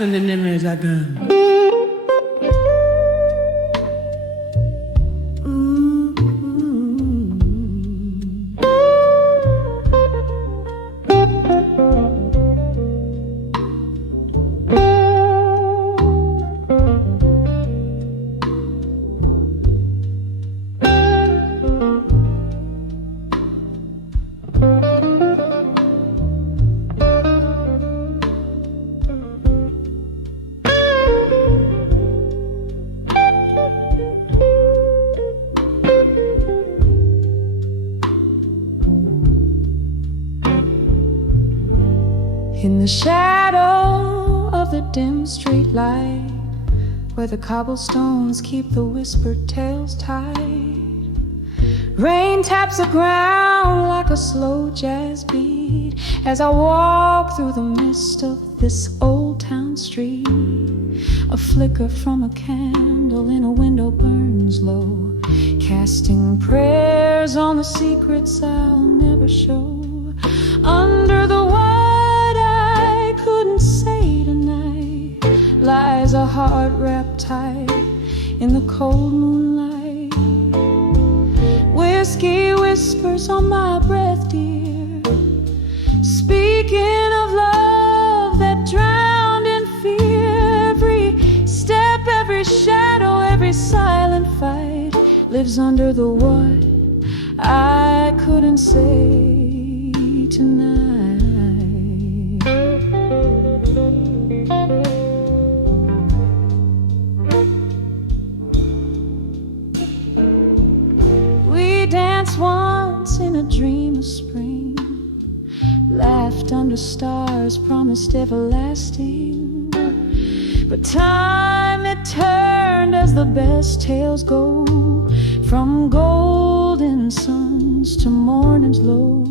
선생님의 작은 In the shadow of the dim street light, where the cobblestones keep the whispered tales tight, rain taps the ground like a slow jazz beat as I walk through the mist of this old town street. A flicker from a candle in a window burns low, casting prayers on the secrets I'll never show. Under the what I couldn't say tonight lies a heart wrapped tight in the cold moonlight. Whiskey whispers on my breath, dear, speaking of love that drowned in fear. Every step, every shadow, every silent fight lives under the what I couldn't say tonight. We danced once in a dream of spring, laughed under stars, promised everlasting. But time it turned as the best tales go, from golden suns to morning's low.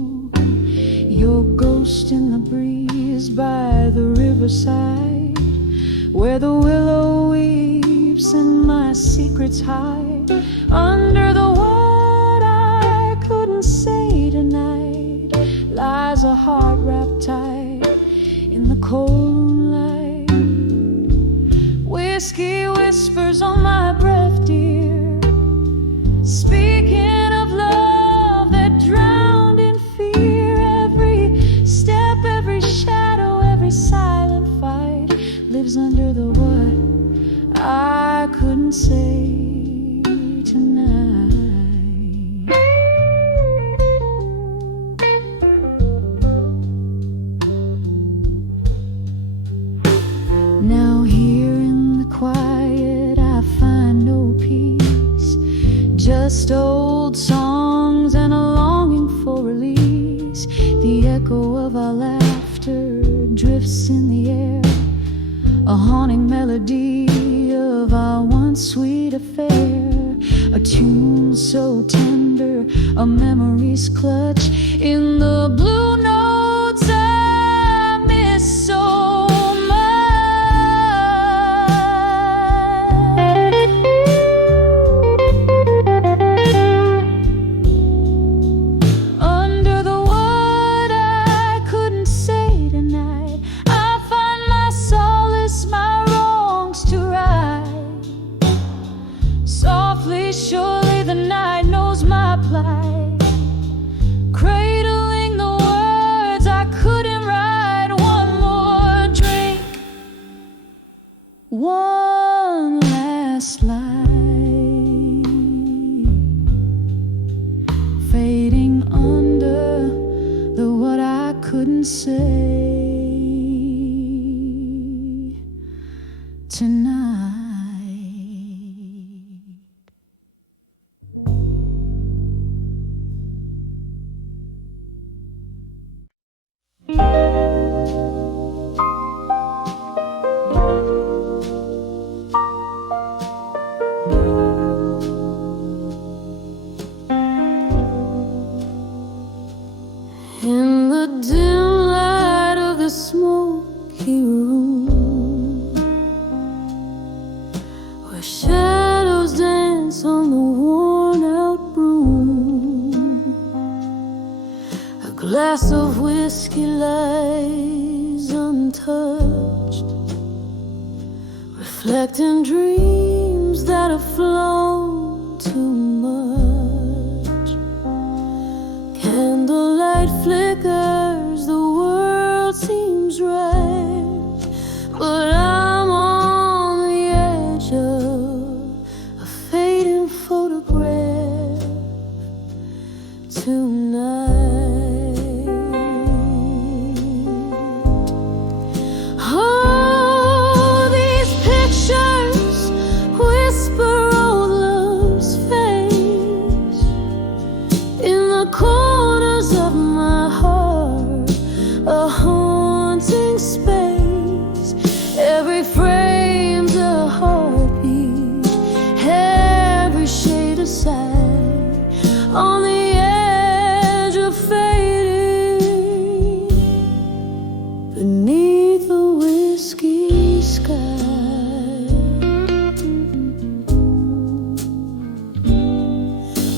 Your ghost in the breeze by the riverside, where the willow weeps and my secrets hide. Under the what I couldn't say tonight lies a heart wrapped tight in the cold moonlight. Whiskey whispers on my breath, dear, speaking of love that drowned in fear. Every step, every shadow, every silent fight lives under the what I couldn't say tonight. Now here in the quiet I find no peace, just old songs and a longing for release. The echo of our laughter drifts in the air, a haunting melody of our once sweet affair. A tune so tender, a memory's clutch in the blue notes I miss so surely the night knows my plight, cradling the words I couldn't write. One more drink, one last light, fading under the what I couldn't say tonight. In the dim light of the smoky room, reflecting dreams that have flown too much. Candlelight flickers, the world seems right, but I'm on the edge of a fading photograph tonight.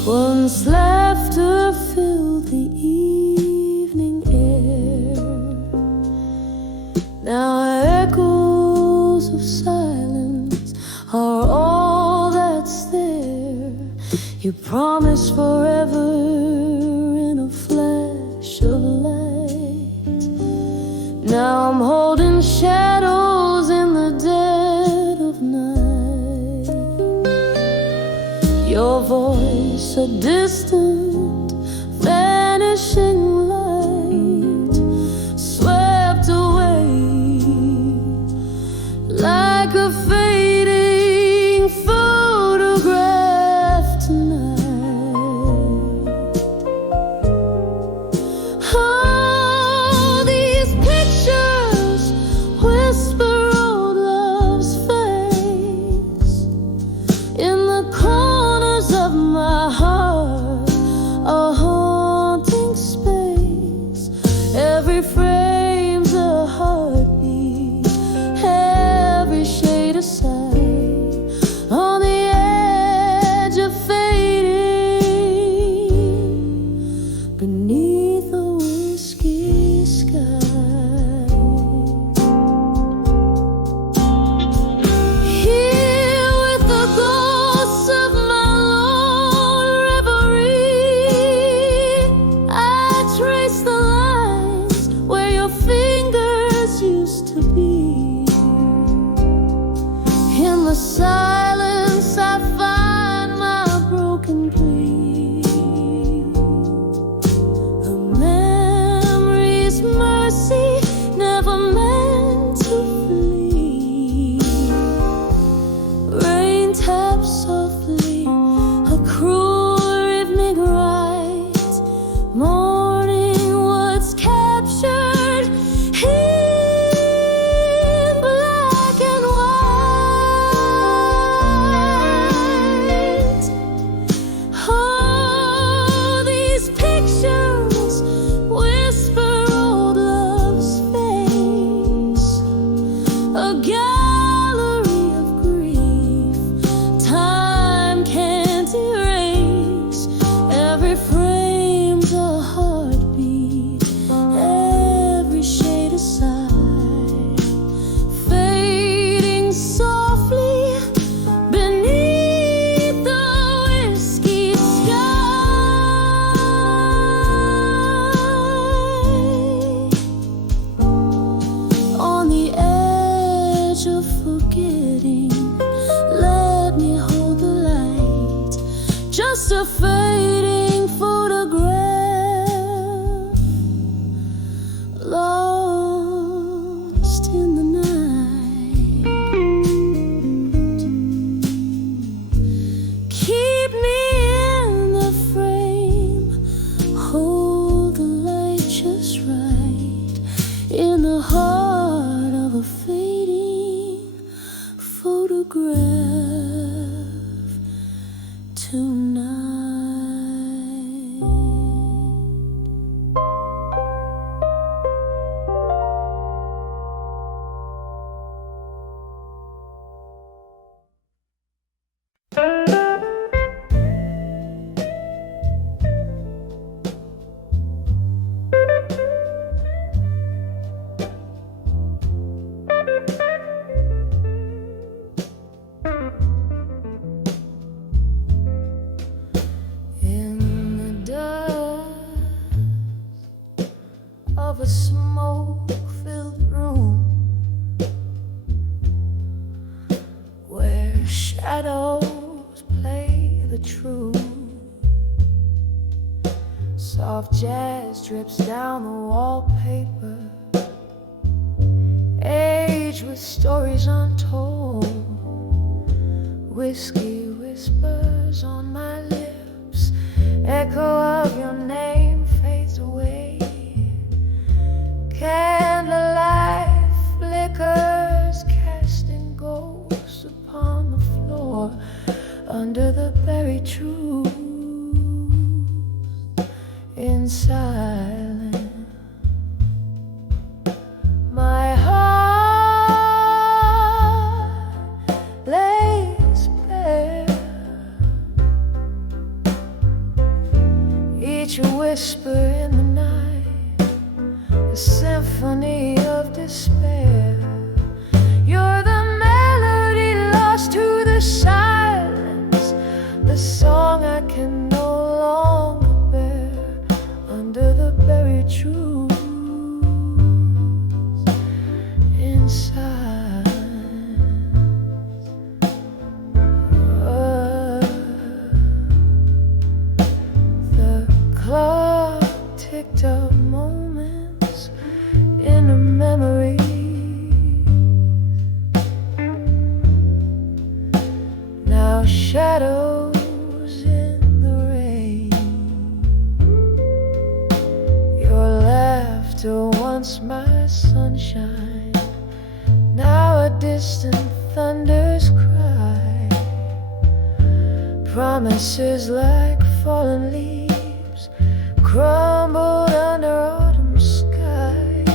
Once laughter filled the evening air, now echoes of silence are all that's there. You promised forever in a flash of light. Now I'm holding shadows in the dead of night. Your voice, a distant, vanishing light, swept away like a fading photograph tonight. Oh, these pictures whisper old love's face in the corners of my heart, a haunting space. Every frame's a heartbeat, every shade of sight, on the edge of fading, beneath a whiskey sky. Here with the ghosts of my lone reverie, I trace the lines where your fingers used to be. In the silence I find my broken plea. The memory's mercy never meant to flee. Rain taps softly, a cruel rhythmic rite, mourning what's captured in black and white. Oh, these pictures whisper old love's face, a gallery of grief time can't erase. Every frame's a heartbeat, every shade of sight, fading softly beneath the whiskey sky. On the edge of forgetting, let me hold the light, just a fading photograph, lost in the night. Keep me in the frame, hold the light just right, in the heart of a fading photograph tonight. shadows play the truth. Soft jazz drips down the wallpaper, age with stories untold. Whiskey whispers on my lips, echo of your name fades away. Candlelight flickers, casting ghosts upon the floor under the buried truth. In silence, my heart lays bare. Each whisper in the night, a symphony of despair. You're the melody lost to the silence, the song I can no longer bear under the buried truth. In silence, the clock ticked up moments in a memory. Now shadows in the rain. Your laughter, once my sunshine, now a distant thunder's cry. Promises like fallen leaves crumbled under autumn skies.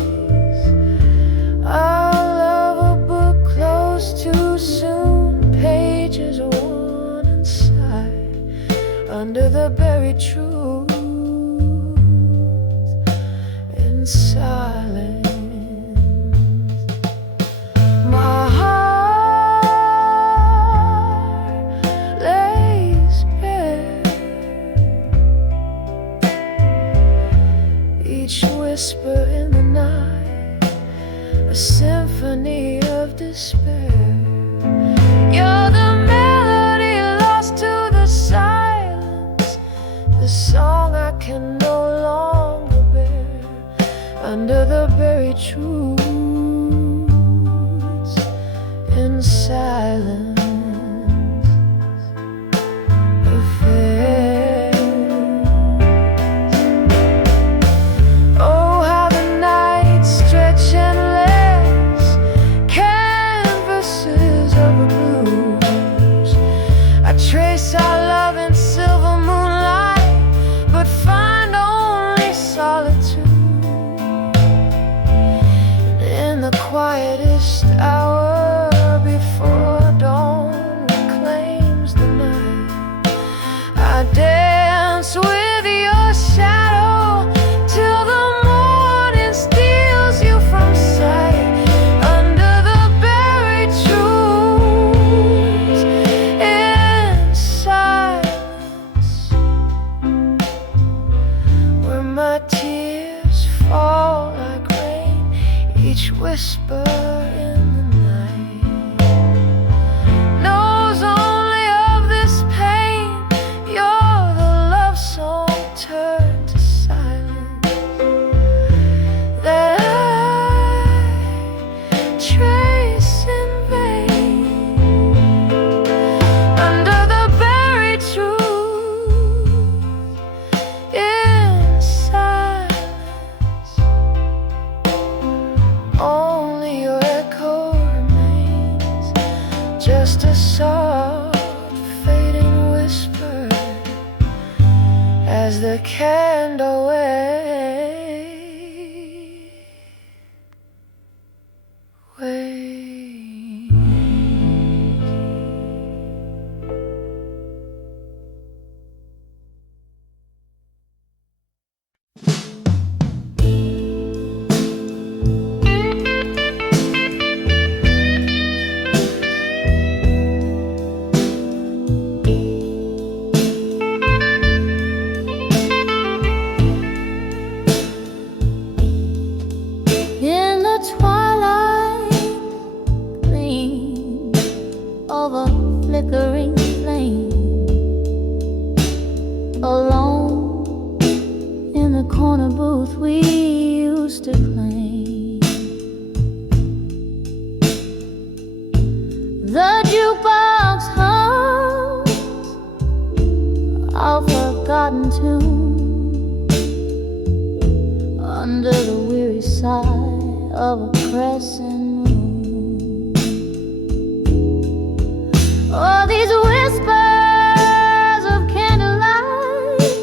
Our love a book closed too soon, pages worn inside under the buried truth. In silence, my heart lays bare. Each whisper in the night, a symphony of despair. You're the melody lost to the silence, the song I can no longer bear under the buried truths. In silence, oh, how the nights stretch endless, canvases of the blues. I trace our love in silver moonlight, but find only solitude. In the quietest hour before dawn reclaims the night, I dance with your shadow till the morning steals you from sight under the buried truths. In silence, where my tears fall like rain, each whisper in the night knows only of this pain. You're the love song turned to silence that I trace in vain under the buried truth. In silence, only your echo remains, just a soft fading whisper as the candle waves. jukebox hums a forgotten tune under the weary sigh of a crescent moon. Oh, these whispers of candlelight,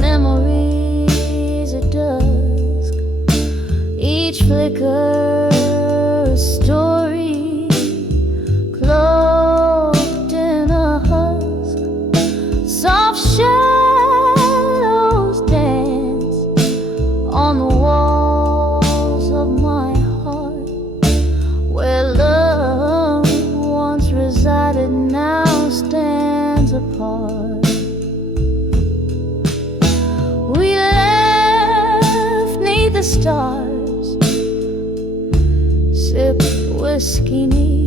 memories at dusk, each flicker a story cloaked in a husk. Soft shadows dance on the walls of my heart, where love once resided now stands apart. We left 'neath the stars, sip whiskey neat.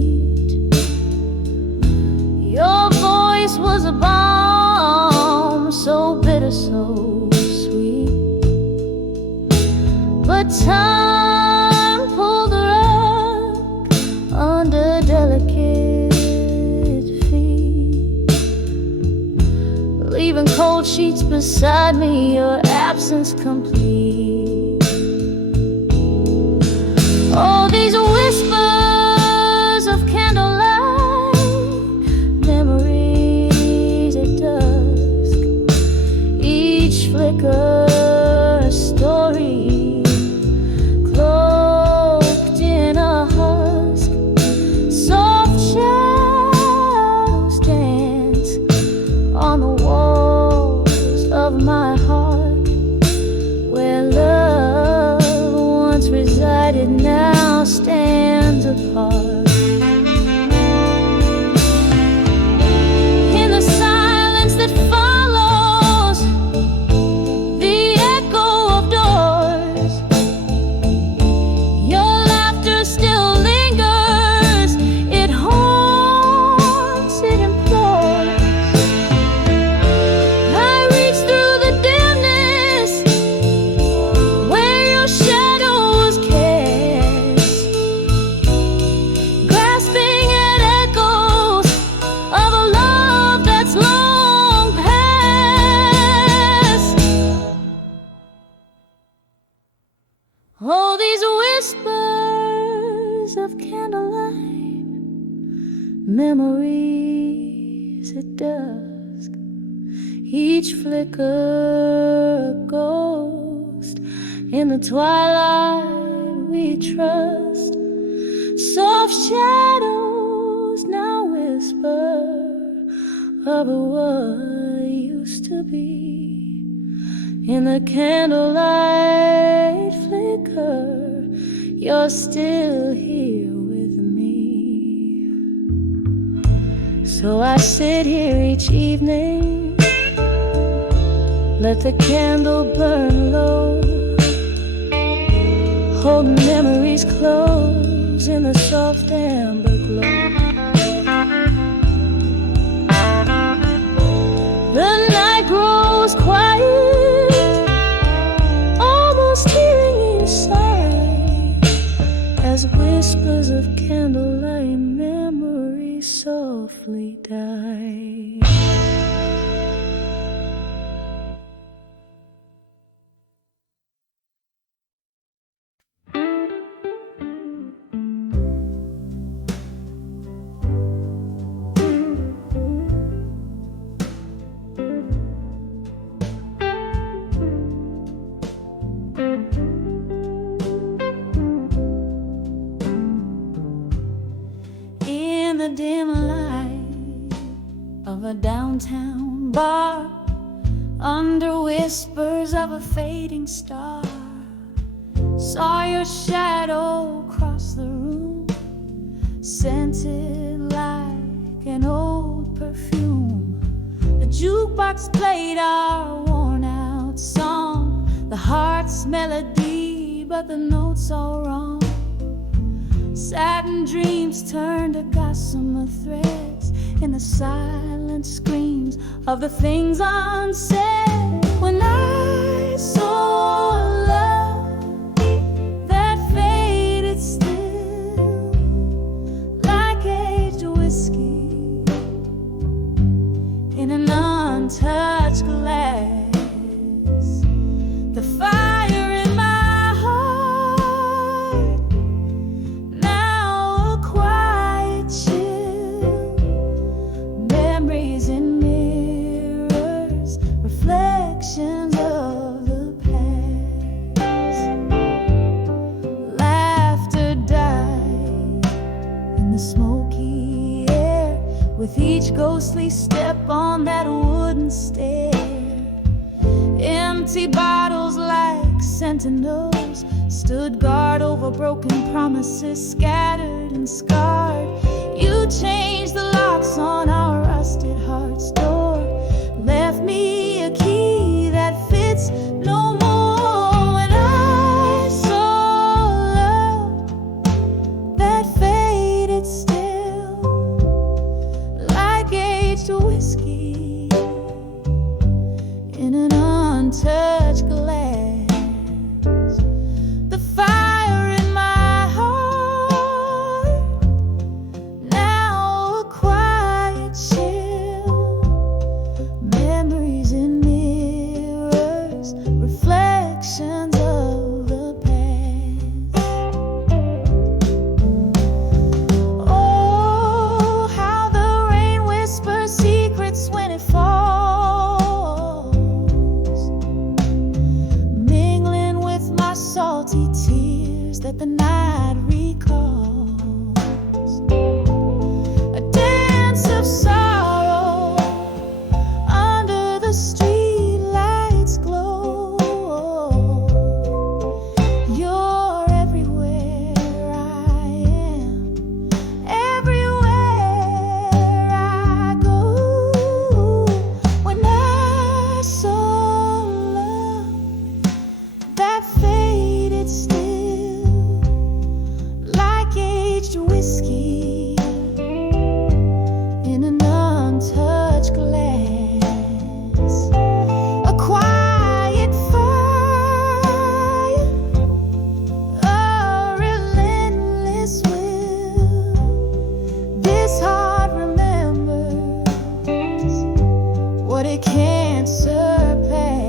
Your voice was a balm, so bitter, so sweet. But time pulled the rug under delicate feet, leaving cold sheets beside me, your absence complete. Oh, these whispers of candlelight, memories at dusk, each flicker a story cloaked in a husk. Soft shadows dance on the walls of my heart, where love once resided now stands apart. In the silence that follows the echo of doors, your laughter still lingers. It haunts, it implores. I reach through the dimness where your shadow was cast, grasping at echoes of a love that's long past. Oh, these whispers of candlelight, memories at dusk, each flicker a ghost. In the twilight we trust. Soft shadows now whisper of what used to be. In the candlelight flicker, you're still here with me. So I sit here each evening, let the candle burn low, holding memories close in the soft amber glow. The night grows quiet, almost hearing inside, as whispers of candlelight memories softly die. In the dim light of a downtown bar, under whispers of a fading star, saw your shadow cross the room, scented like an old perfume. The jukebox played our worn out song, the heart's melody, but the notes all wrong. Satin dreams turned to gossamer threads in the silent screams of the things unsaid. When I saw love that faded still, like aged whiskey smoky air, with each ghostly step on that wooden stair. Empty bottles like sentinels stood guard over broken promises, scattered and scarred. You changed the locks on our rusted heart's door, left me a key that fits no more. And I saw love that faded still, like aged whiskey in an untouched glass. The fire in my heart, now a quiet chill. Memories in mirrors, reflections of the past. Oh, how the rain whispers secrets when it falls, mingling with my salty tears that the night recalls. A dance of sorrow under the street lights glow. You're everywhere I am, everywhere I go. When I saw love that faded still, like aged whiskey in an untouched glass. A quiet fire, a relentless will. This heart remembers what it can't surpass.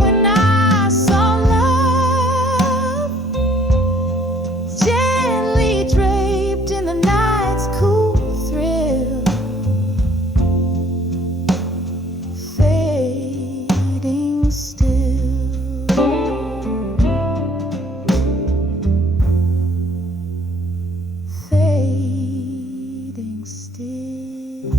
When I saw love gently draped in the night's cool thrill, fading still, fading still.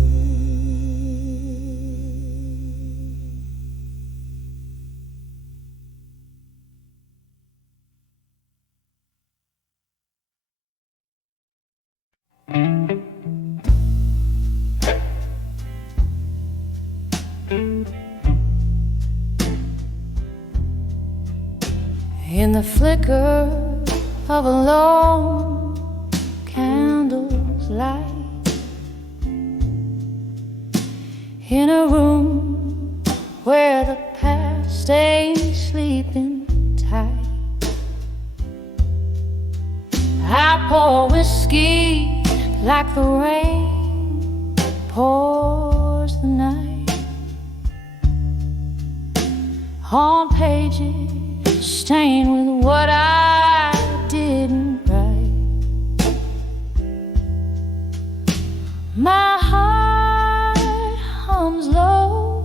In the flicker of a lone candle's light, in a room where the past ain't sleeping tight, I pour whiskey like the rain pours the night on pages stained with what I didn't write. My heart hums low,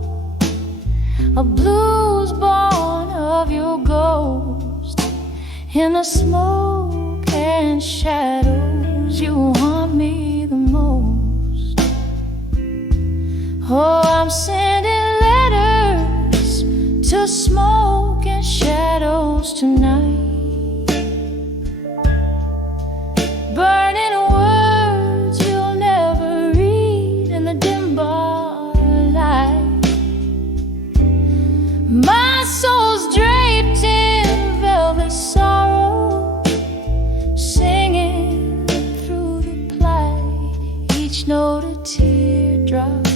a blues born of your ghost. In the smoke and shadows, you haunt me the most. Oh, I'm sending letters to smoke and shadows tonight, burning words you'll never read in the dim bar light. My soul's draped in velvet sorrow, singing through the plight, each note a teardrop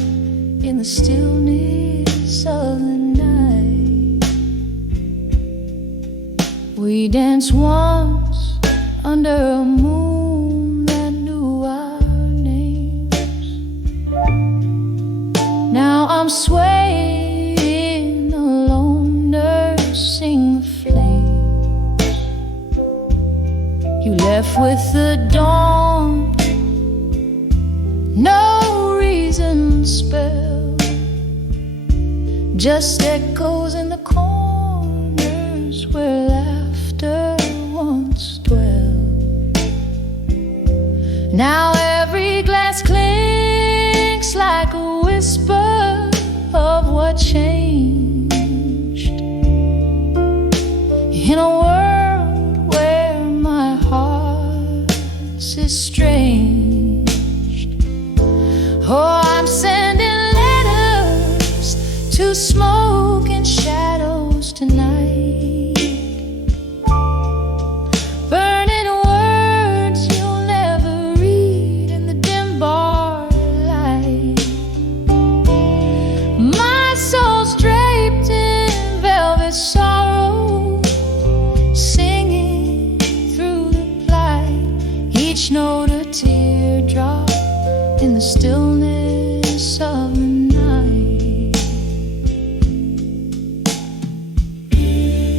in the stillness of the night. We danced once under a moon that knew our names. Now I'm swaying alone, nursing the flames. You left with the dawn, no reason spelled, just echoes in the corners where laughter once dwelled. Now every glass clinks like a whisper of what changed. In a world where my heart is estranged, oh, I'm sending letters to smoke and shadows tonight, burning words you'll never read in the dim bar light. My soul's draped in velvet sorrow, singing through the light, each note a teardrop in the stillness of the night.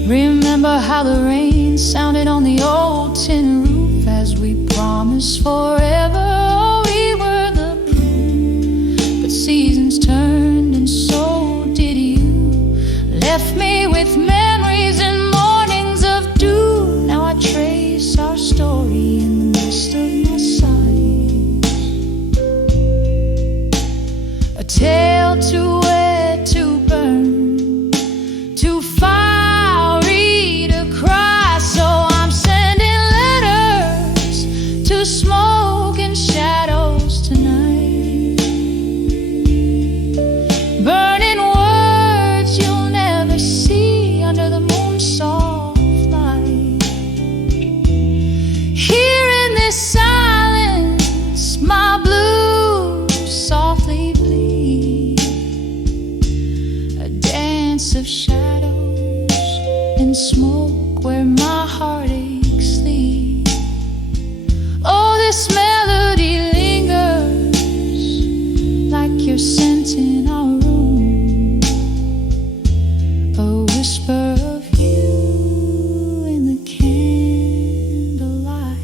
Remember how the rain sounded on the old tin roof as we promised forever. Oh, we were the proof. But seasons turned and so did you. Left me with memories and mornings of dew. Now I trace our story in the mist of my sight. A tale too wet to burn, too fiery to cry. So I'm sending letters to smoke and shadows tonight, burning words you'll never see under the moon's soft light. Here in this silence, my blues softly bleed, a dance of shadows and smoke where my heartaches lead. Oh, this melody lingers like your scent in our room, a whisper of you in the candlelight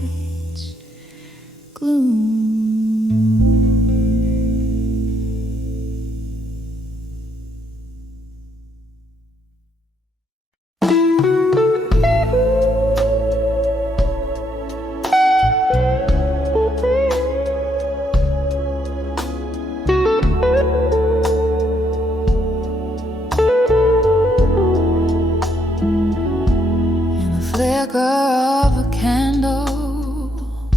gloom. In the flicker of a candle,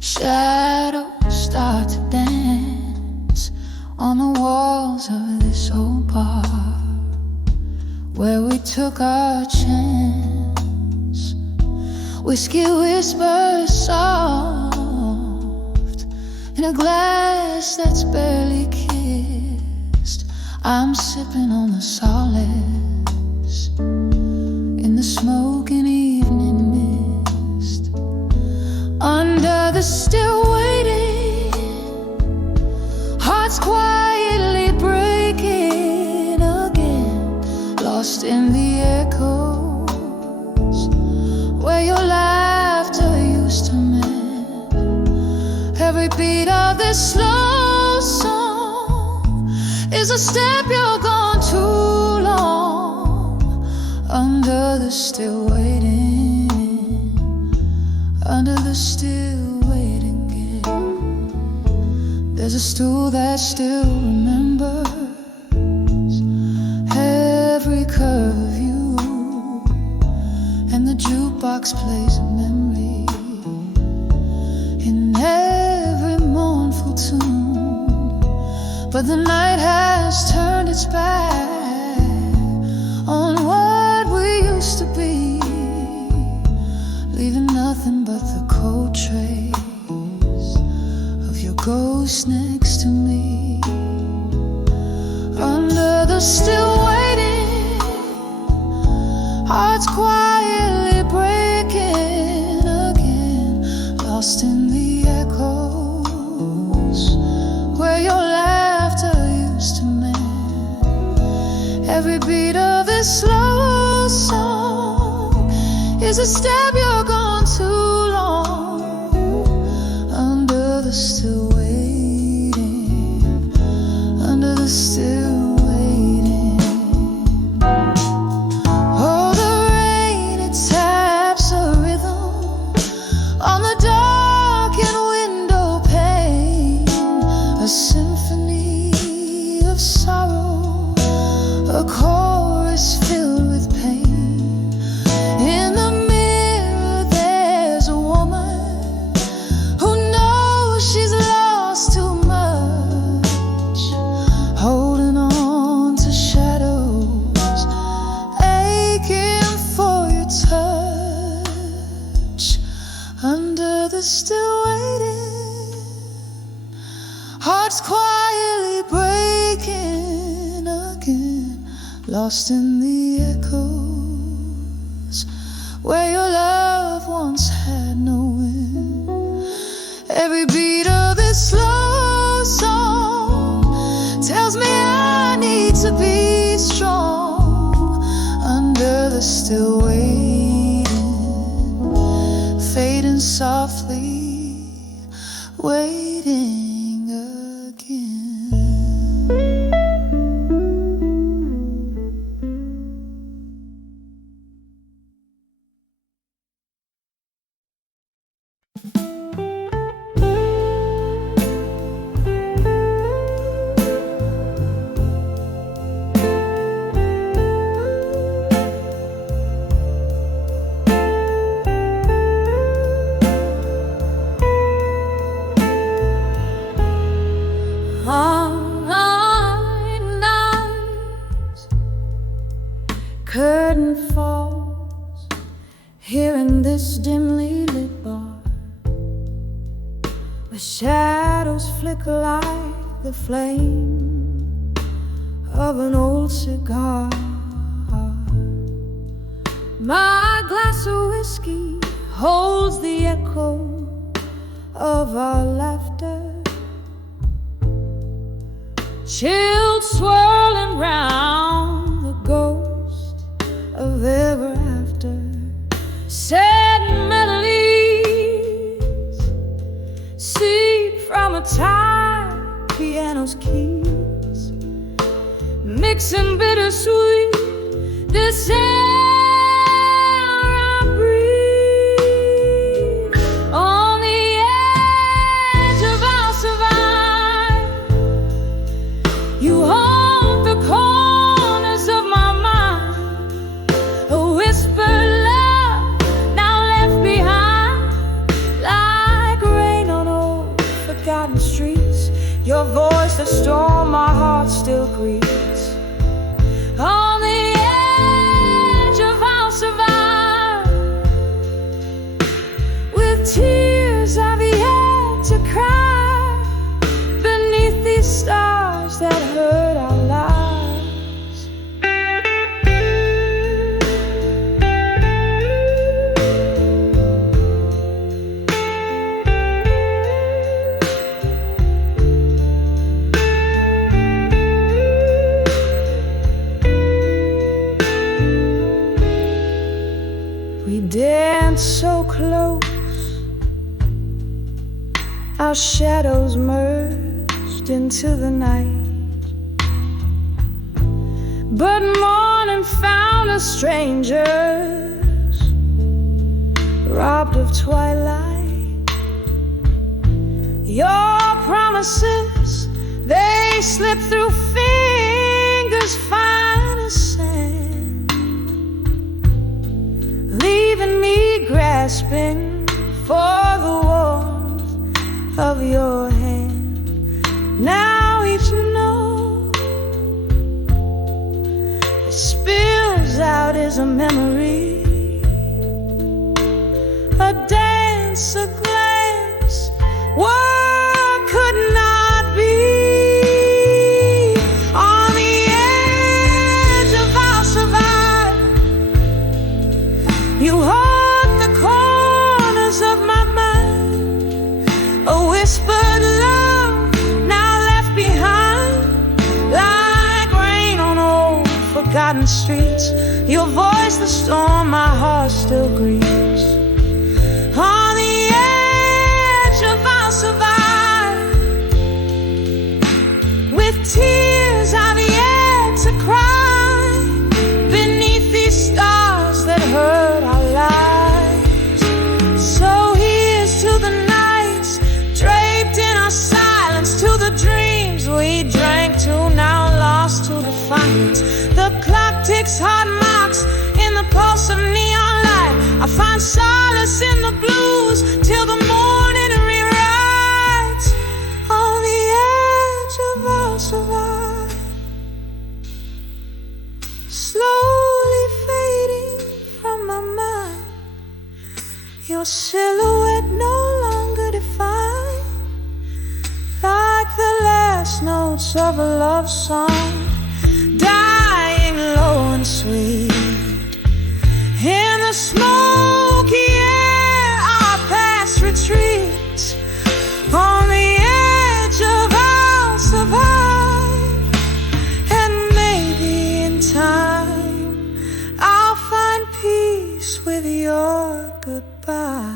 shadows start to dance on the walls of this old bar where we took our chance. Whiskey whispers soft in a glass that's barely kissed. I'm sipping on the solace in the smoking evening mist. Under the still waiting, hearts quietly breaking again, lost in the echoes where your laughter used to mend. Every beat of this slow song is a step you're gone too long. Under the still waiting, under the still waiting game, there's a stool that still remembers every curve of you, and the jukebox plays a memory in every mournful tune. But the night has turned its back on what we used to be, leaving nothing but the cold trace of your ghost next to me. Under the still waiting, hearts quietly breaking again, lost in the echoes where your laughter used to mend. Every beat of this slow song is a step you're gone too long. Under the still waiting, under the still waiting. Oh, the rain, it taps a rhythm on the dark and windy still waiting, hearts quietly breaking again, lost in the echoes where your love once had no end. Every beat of this slow song tells me I need to be strong under the still waiting, fading softly, waiting again. Curtain falls here in this dimly lit bar, where shadows flicker like the flame of an old cigar. My glass of whiskey holds the echo of our laughter, chilled swirling round the ghost of ever after. Sad melodies seep from a tired piano's keys, mixing bittersweet this air I breathe. On the edge of our survive, you haunt the corners of my mind, a whispered love now left behind, like rain on old forgotten streets. Your voice, the storm my heart still greets. On the edge of our survive, with tears I've yet to cry, beneath these stars that hurt our lives. We danced so close, our shadows merged into the night, but morning found us strangers, robbed of twilight. Your promises, they slip through fingers fine as sand, leaving me grasping for the warmth of your hand. Now each note that spills out is a memory, a dance, a glance, what could not be. On the edge of our survive, you haunt the corners of my mind, a whispered love now left behind, like rain on old forgotten streets. Your voice, the storm my heart still grieves. On the edge of our survive, with tears I've yet to cry, beneath these stars that hurt our lives. So here's to the nights draped in our silence, to the dreams we drank to, now lost to defiance. The clock ticks hard marks in the pulse of neon light. I find notes of a love song, dying low and sweet. In the smoky air, our past retreats. On the edge of our survive, and maybe in time I'll find peace with your goodbye.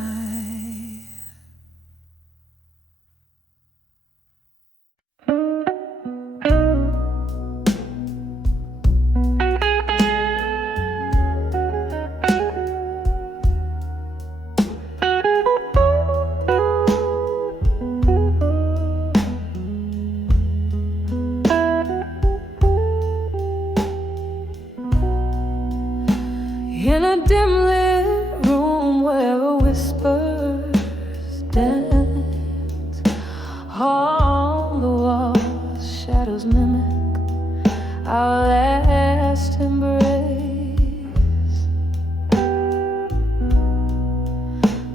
In a dim lit room where whispers dance, on the walls shadows mimic our last embrace.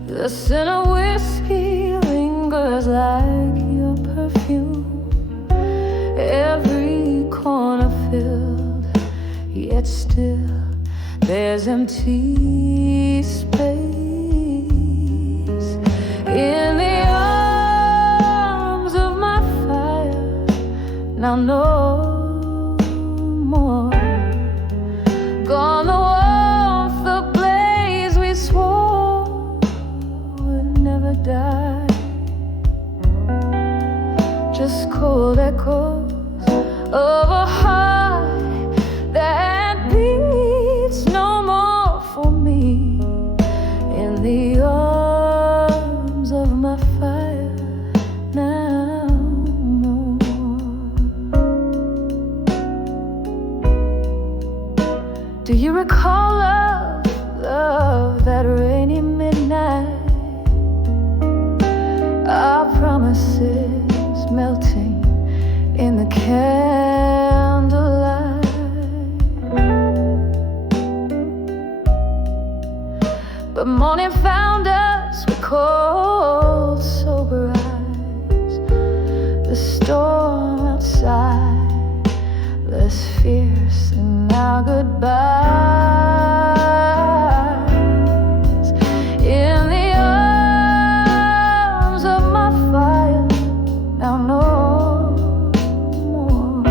The scent of whiskey lingers like your perfume, every corner filled, yet still there's empty space. In the arms of my fire, now no more. Gone the warmth, the blaze we swore would never die. Just cold echoes of a heart that beats no more for me. In the arms of my fire, now no more. Do you recall love, love, that rainy midnight? Our promises melting in the candlelight. But morning found us with cold, sober eyes. The storm outside, less fierce than our goodbyes. In the arms of my fire, now no more.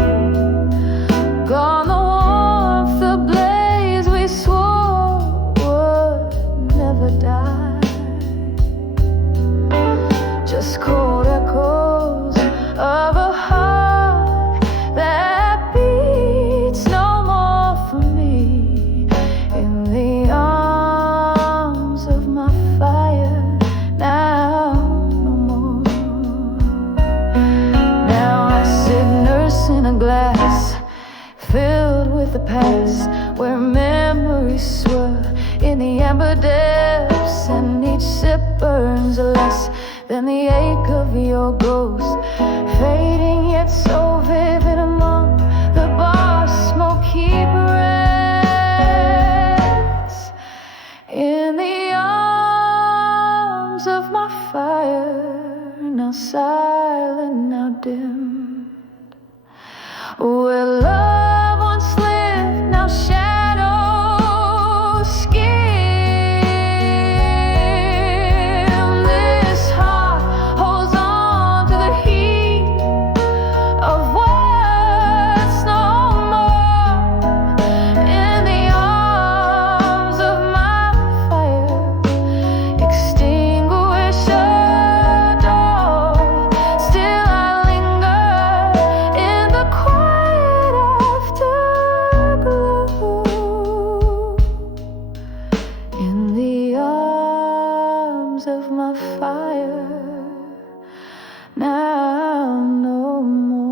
Gone the warmth, the blaze we swore would never die. Just cold echoes of a heart that beats no more for me. In the arms of my fire, now no more. Now I sit nursing a glass filled with the past, where memories swirl in the amber depths, and each sip burns less than the ache of your ghost, fading yet so vivid among the bar's smoky breaths. In the arms of my fire, now silent, now dim, where love once lived, now shadows skim. This heart holds on to the heat of what's no more. In the arms of my fire, extinguish a door. Still I linger in the quiet afterglow. In the arms of my fire, now no more.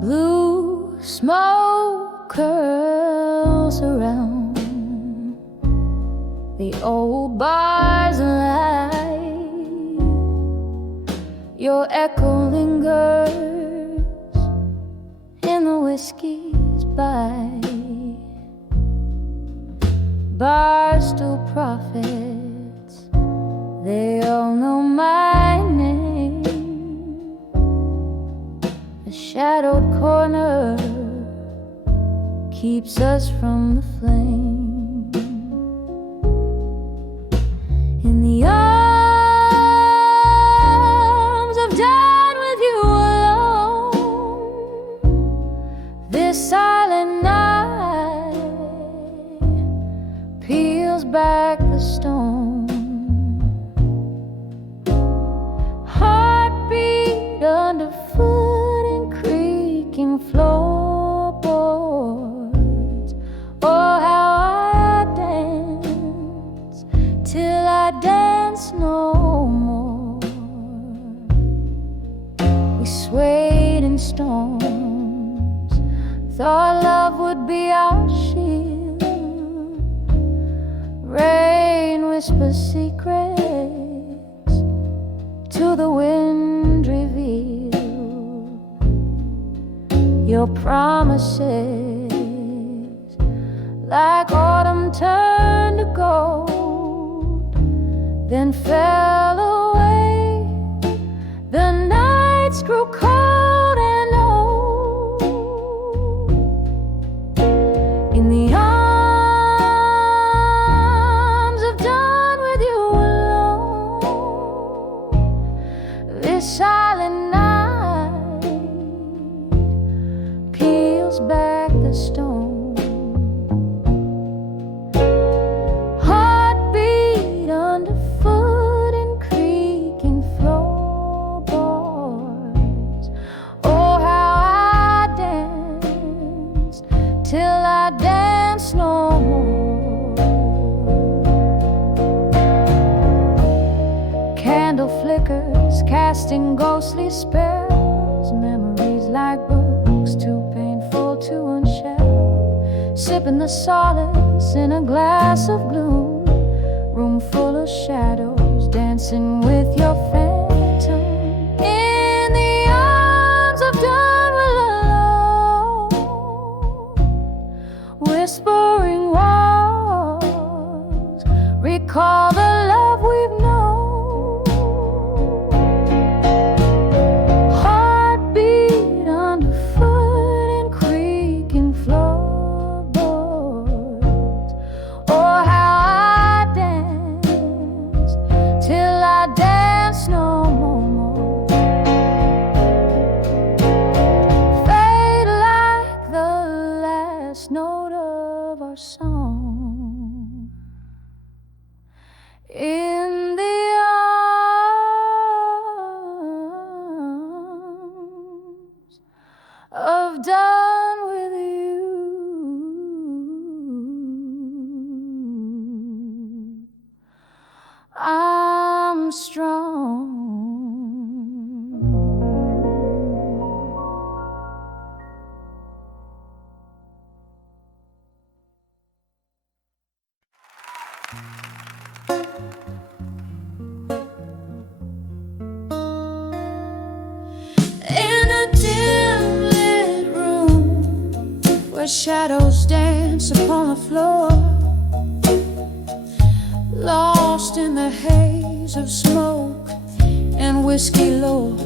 Blue smoke curls around the old bars lie. Your echo lingers in the whiskey's by. Bars still prophets, they all know my name. A shadowed corner keeps us from the flame. In the arms of done with you alone, this silent night peels back the stone. Heartbeat underfoot and creaking floorboards. Oh, how I dance till I dance no more. We swayed in storms, thought love would be our shield. Rain whispers secrets to the wind revealed. Your promises, like autumn turned to gold, then fell away. The nights grew cold and old. In the arms of done with you alone, this silent night peels back the stone. Heartbeat underfoot and creaking floorboards. Oh, how I danced till I danced no more. Candle flickers casting ghostly spells. Memories like books too painful to unshell. Sipping the solace in a glass of gloom. Room full of shadows dancing with your phantom. In the arms of done with alone, whispering walls recall the love we've known. Heartbeat underfoot and creaking floorboards. Oh, how I danced till I danced no more. Fade like the last note of our song. In the arms of done with you, I'm strong. In a dim lit room where shadows dance upon the floor, lost in the haze of smoke and whiskey lore.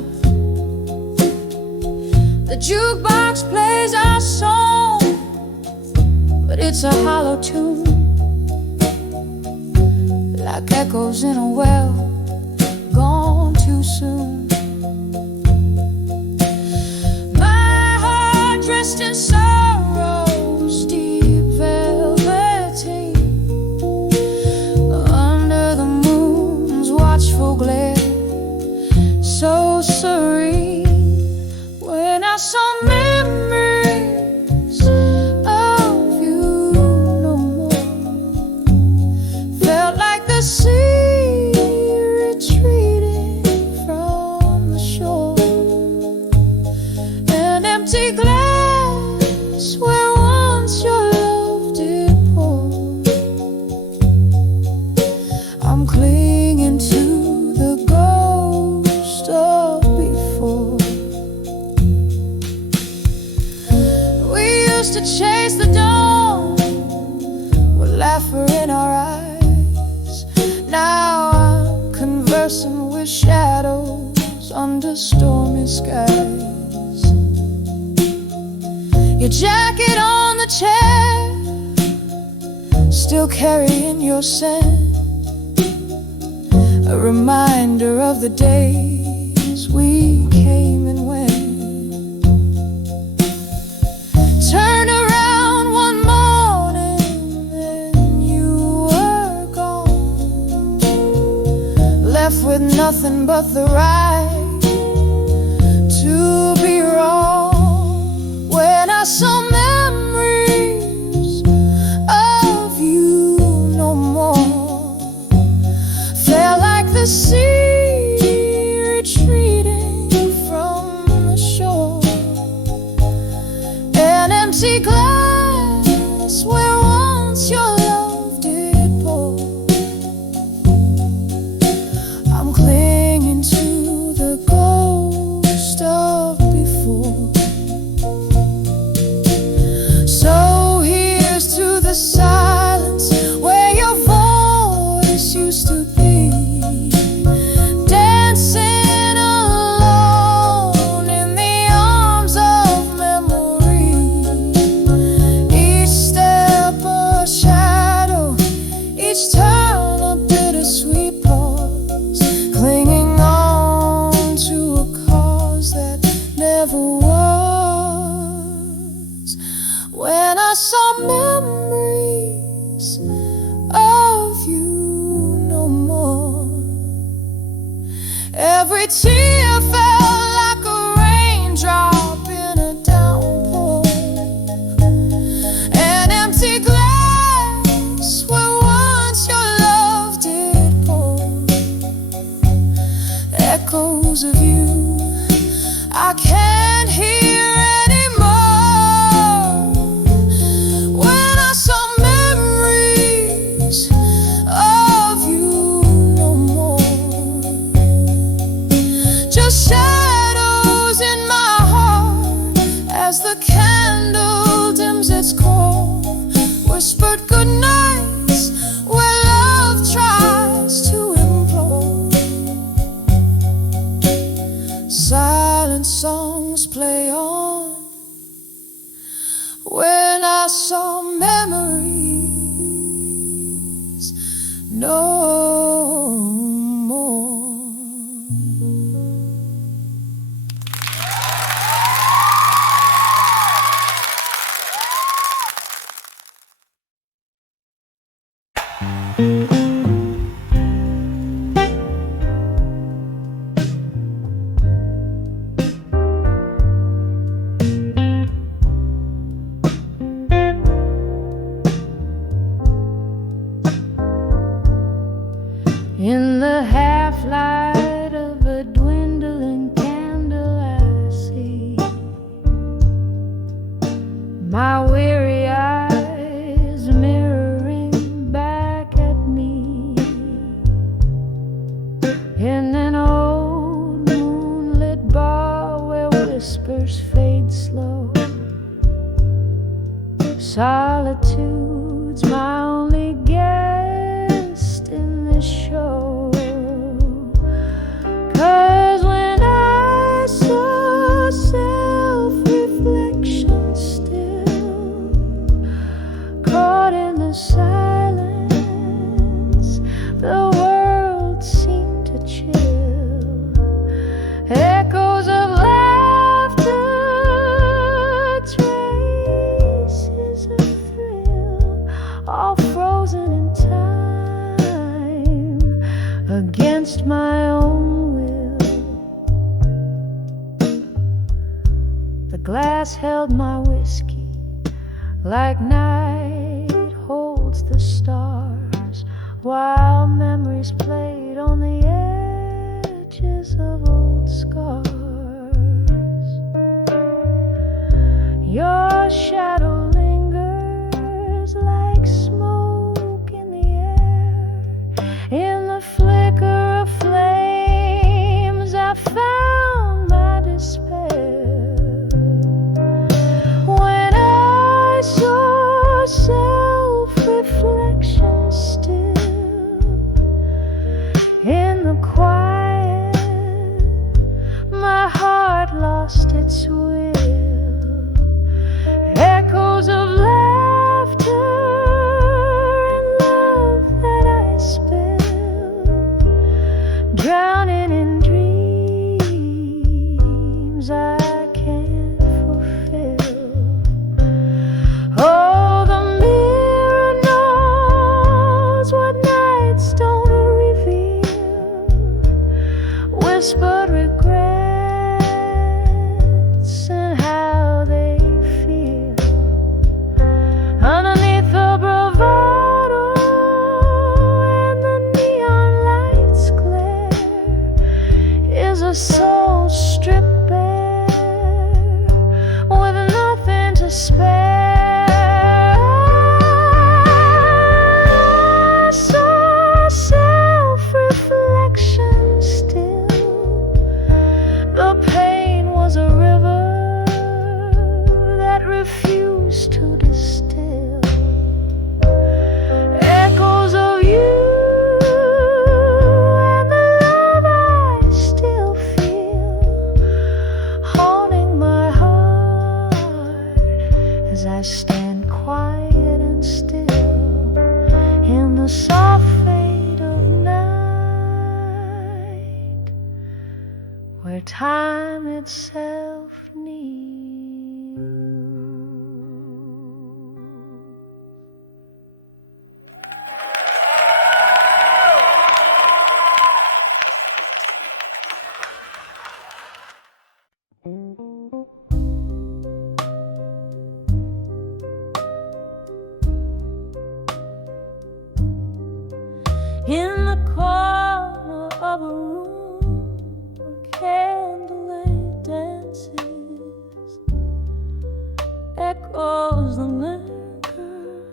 The jukebox plays our song, but it's a hollow tune, like echoes in a well gone too soon. My heart dressed in sorrow's deep velveteen, under the moon's watchful glare, so serene. When I saw memories of you no more, felt like the sea retreating from the shore. An empty glass laughter in our eyes. Now I'm conversing with shadows under stormy skies. Your jacket on the chair, still carrying your scent, a reminder of the days we came and went. Turn around one morning and you were gone, left with nothing but the right to be wrong. When I saw memories of you no more, felt like the sea retreating from the shore. An empty glass where once your love did pour. I'm clinging to the ghost of before. So here's to the silence where your voice used to be, dancing alone in the arms of memory. Each step a shadow, each turn a bittersweet pause, clinging on to a cause that never was. When I saw memories of you no more, every tear felt like a raindrop in a downpour. An empty glass where once your love did pour. Echoes of you I can't hear anymore. When I saw memories of you no more, just shadows in my heart as the candle dims its core. Whispered good nights where love tries to implore. Silent songs play on when I saw memories no more. In the half-light of a dwindling candle I see my weary eyes mirroring back at me. In an old moonlit bar where whispers fade slow, solitude's my only guest in this show. 'Cause when I saw self-reflection still caught in the silence, the world seemed to chill. Echoes of laughter, traces of thrill, all frozen in time against my own will. The glass held my whiskey like night holds the stars, while memories played on the edges of old scars. Your shadow lingers like smoke in the air. In the flicker of flames I found my despair. When I saw self-reflection the soft fade of night, where time itself kneels. In the corner of a room where candlelight dances, echoes the linger,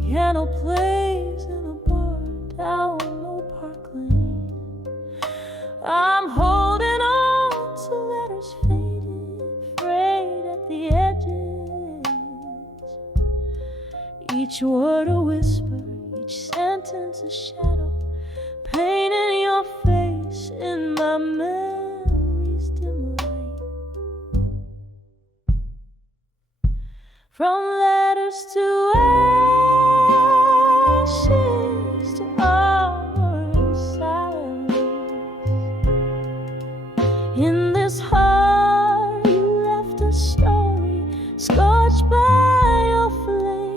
piano plays in a bar down Low Park Lane. I'm holding on to letters faded, frayed at the edges, each word a whisper, each sentence a shadow, painting your face in my memory's dim light. From letters to ashes, to armor and silence, in this heart you left a story scorched by your flame.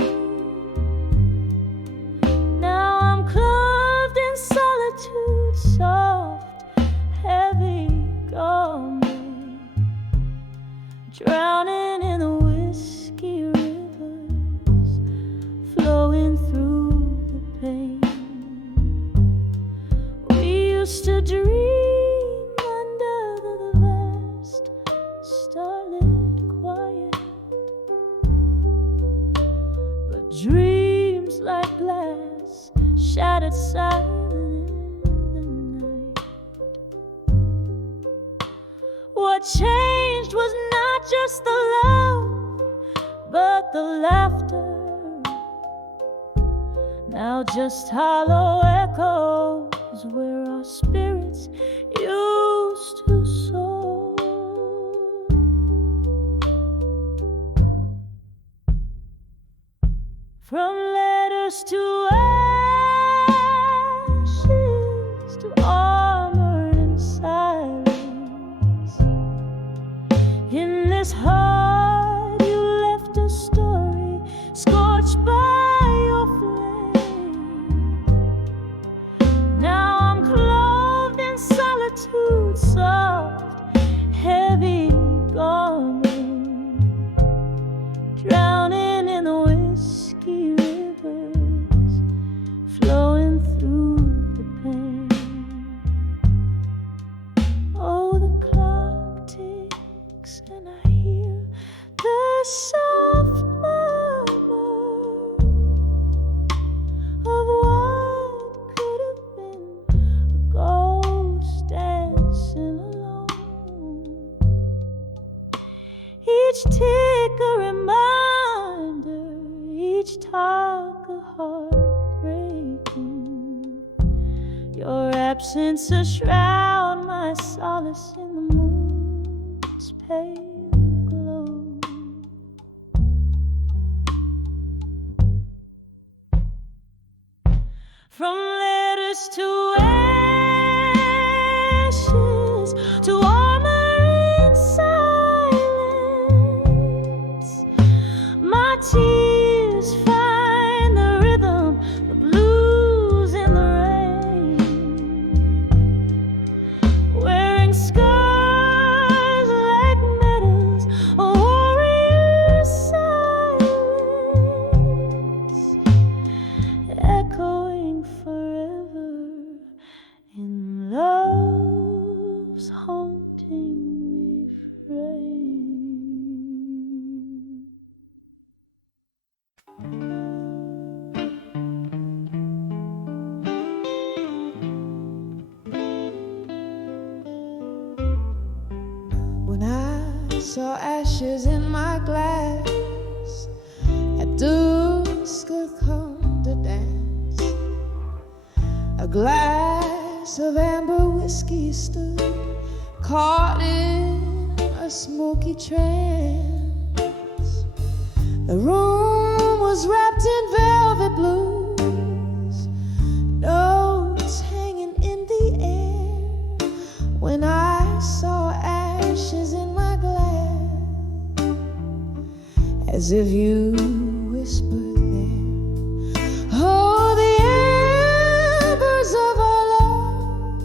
Soft, heavy garment, drowning in the whiskey rivers, flowing through the pain. We used to dream under the vast starlit quiet, but dreams like glass shattered silent. What changed was not just the love, but the laughter. Now just hollow echoes where our spirits used to soar. From letters to ashes, to armor and silence, in this heart you left a story scorched by your flame. Now I'm clothed in solitude, soft, heavy garment, drowning in the whiskey rivers, flowing through the pain. Oh, the clock ticks and I hear the soft murmur of what could have been a ghost dancing alone. Each tick a reminder, each talk a heartbreaking. Your absence a shroud, my solace in the moon's pale glow. From letters to ashes, to armor in silence, my tears find the rhythm, the blues in the rain. Wearing scars like medals, a warrior's silence, echoing forever in love's haunting refrain. When I saw ashes in my glass, at dusk I've come to dance. A glass of amber whiskey stood caught in a smoky trance. The room was wrapped in velvet blues, as if you whispered there. Oh, the embers of our love,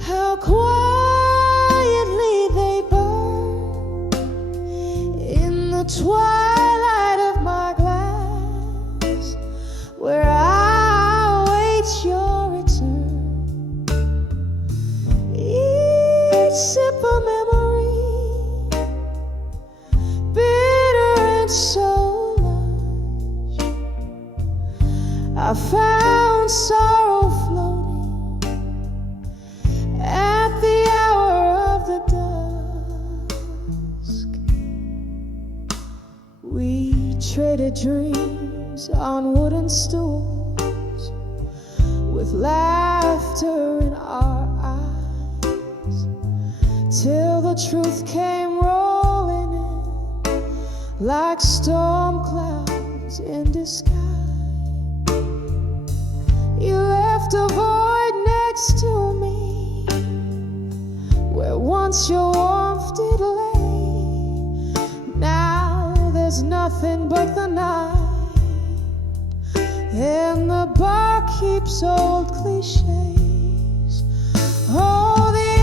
how quietly they burn in the twilight of my glass, where I await your return. Each sip of memory, bitter and so lush, I found sorrow floating at the hour of the dusk. We traded dreams on wooden stools, with laughter in our eyes, till the truth came rolling in like storm clouds in disguise. You left a void next to me, where once your warmth did lay. Now there's nothing but the night, and the bar keeps old cliches. Oh, the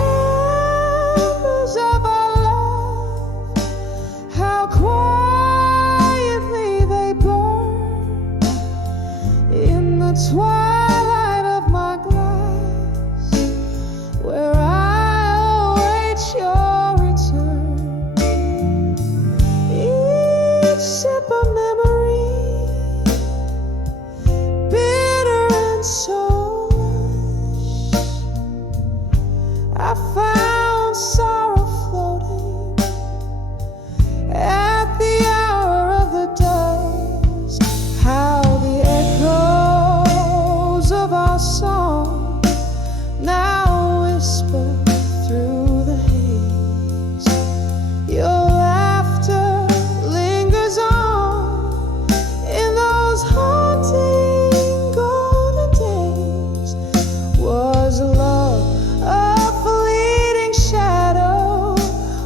embers of our love, how quietly they burn in the twilight of my glass, where I await your return. Each sip of memory, bitter and so lush, I found sorrow floating at the hour of the dusk. How the echoes of our song now whisper through the haze. Your laughter lingers on in those haunting golden days. Was love a fleeting shadow?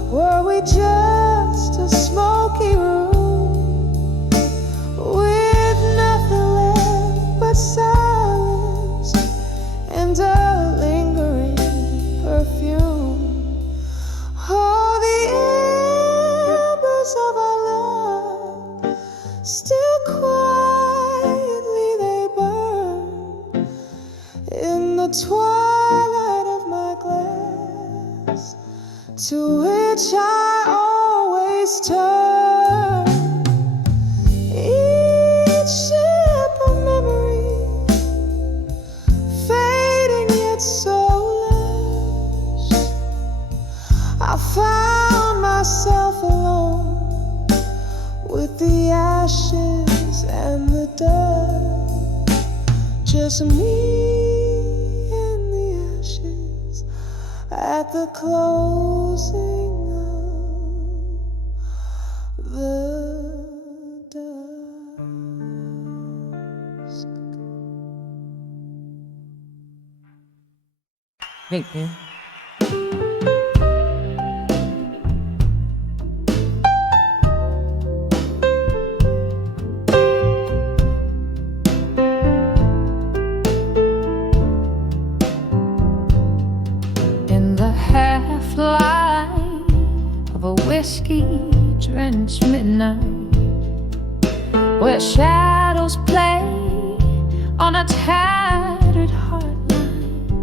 Were we just a smoky room with nothing left but silence and a lingering perfume? Oh, the embers of our love, still quietly they burn in the twilight of my glass, to which I always turn. Each sip of memory, fading yet so lush, I found myself alone with the ashes and the dust. Just me and the ashes at the closing of the dusk. Thank you. In the half-light of a whiskey-drenched midnight, where shadows play on a tattered heartline,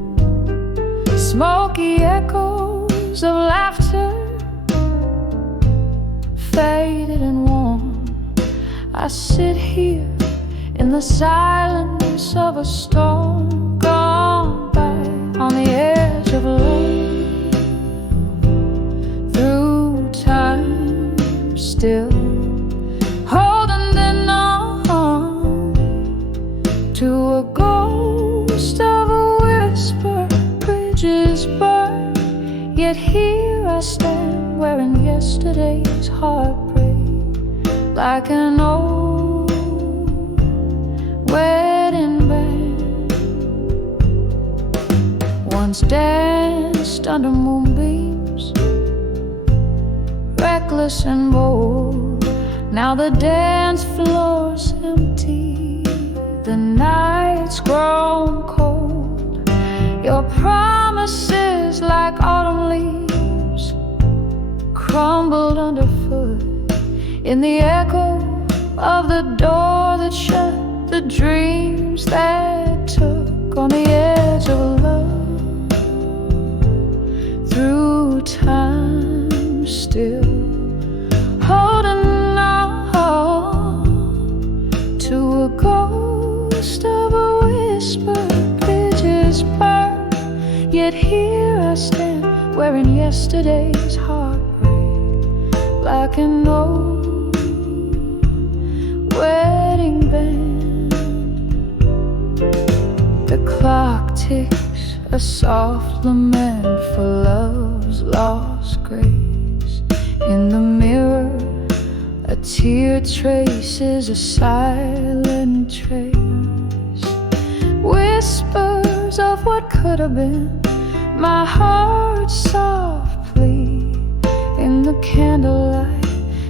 smoky echoes of laughter, faded and warm. I sit here in the silence of a storm gone by, on the edge of love, through time still holding on to a ghost of a whisper. Bridges burn, yet here I stand, wearing yesterday's heartbreak, like an old wedding band. Once danced under moonbeams, reckless and bold. Now the dance floor's empty, the night's grown cold. Your promises like autumn leaves crumbled underfoot in the echo of the door that shut, the dreams that took on the edge of love. Through time still holding on to a ghost of a whisper. Bridges burn, yet here I stand wearing yesterday's heartbreak like an old wedding band. The clock ticks, a soft lament for love's lost grace. In the mirror, a tear traces a silent trace. Whispers of what could have been, my heart's soft plea. In the candlelight,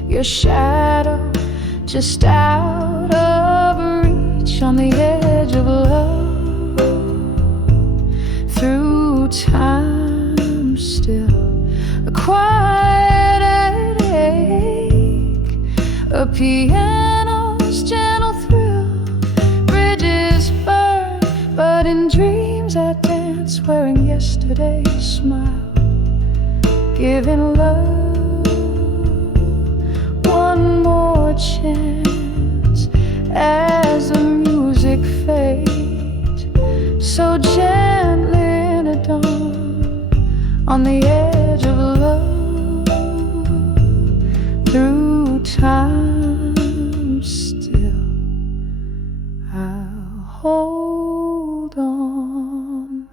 your shadow just out of reach on the edge of love. Through time still, a quiet ache, a piano's gentle thrill. Bridges burn, but in dreams I dance wearing yesterday's smile, giving love one more chance as the music fades so gently in a dawn on the edge of love. Through time still I'll hold on.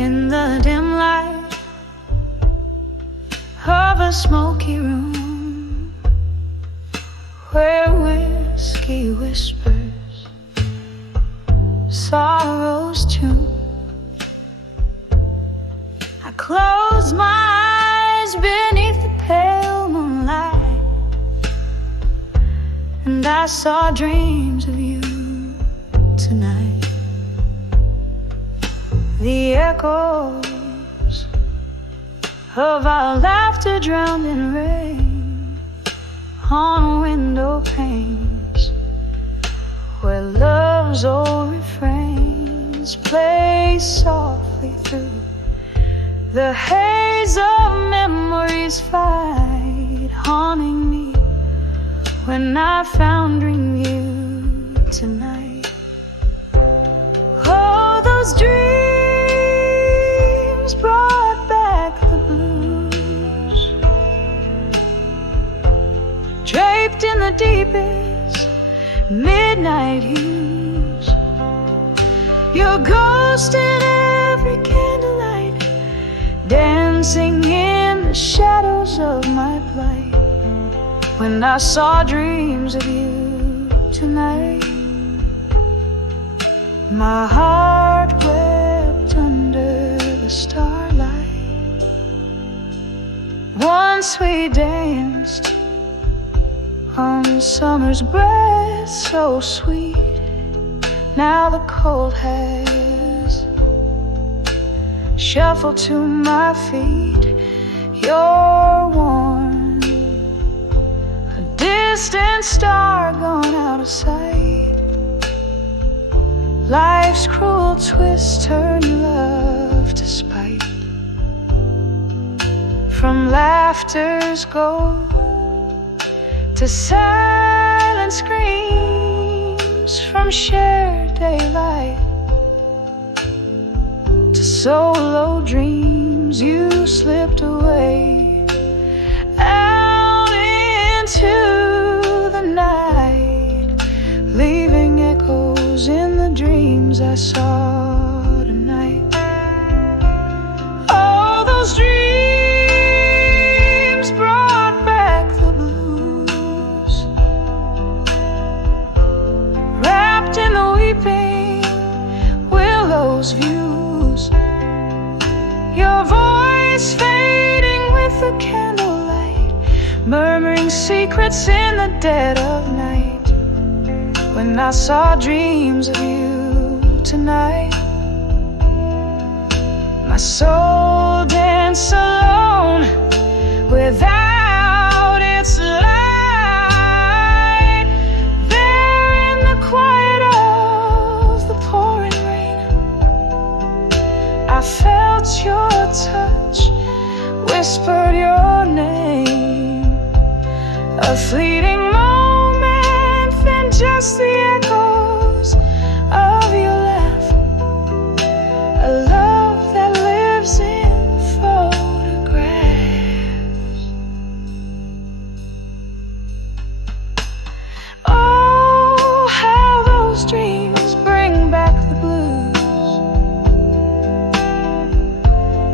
In the dim light of a smoky room where whiskey whispers sorrow's tune, I closed my eyes beneath the pale moonlight, and I saw dreams of you tonight. The echoes of our laughter drowned in rain on window panes, where love's old refrains play softly through the haze of memories fight, haunting me when I found dream you tonight. Oh, those dreams brought back the blues, draped in the deepest midnight hues. Your ghost in every candlelight, dancing in the shadows of my plight. When I saw dreams of you tonight, my heart wept under the starlight. Once we danced on summer's breath so sweet. Now the cold has shuffled to my feet. You're worn, a distant star gone out of sight. Life's cruel twists turn love to spite. From laughter's gold to silent screams, from shared daylight solo dreams, you slipped away out into the night, leaving echoes in the dreams I saw tonight. All those dreams brought back the blues, wrapped in the weeping willows views, your voice fading with the candlelight, murmuring secrets in the dead of night. When I saw dreams of you tonight, my soul danced alone without its light. There in the quiet of the pouring rain, I felt your touch, whispered your name. A fleeting moment, then just the echoes of your laugh. A love that lives in photographs. Oh, how those dreams bring back the blues.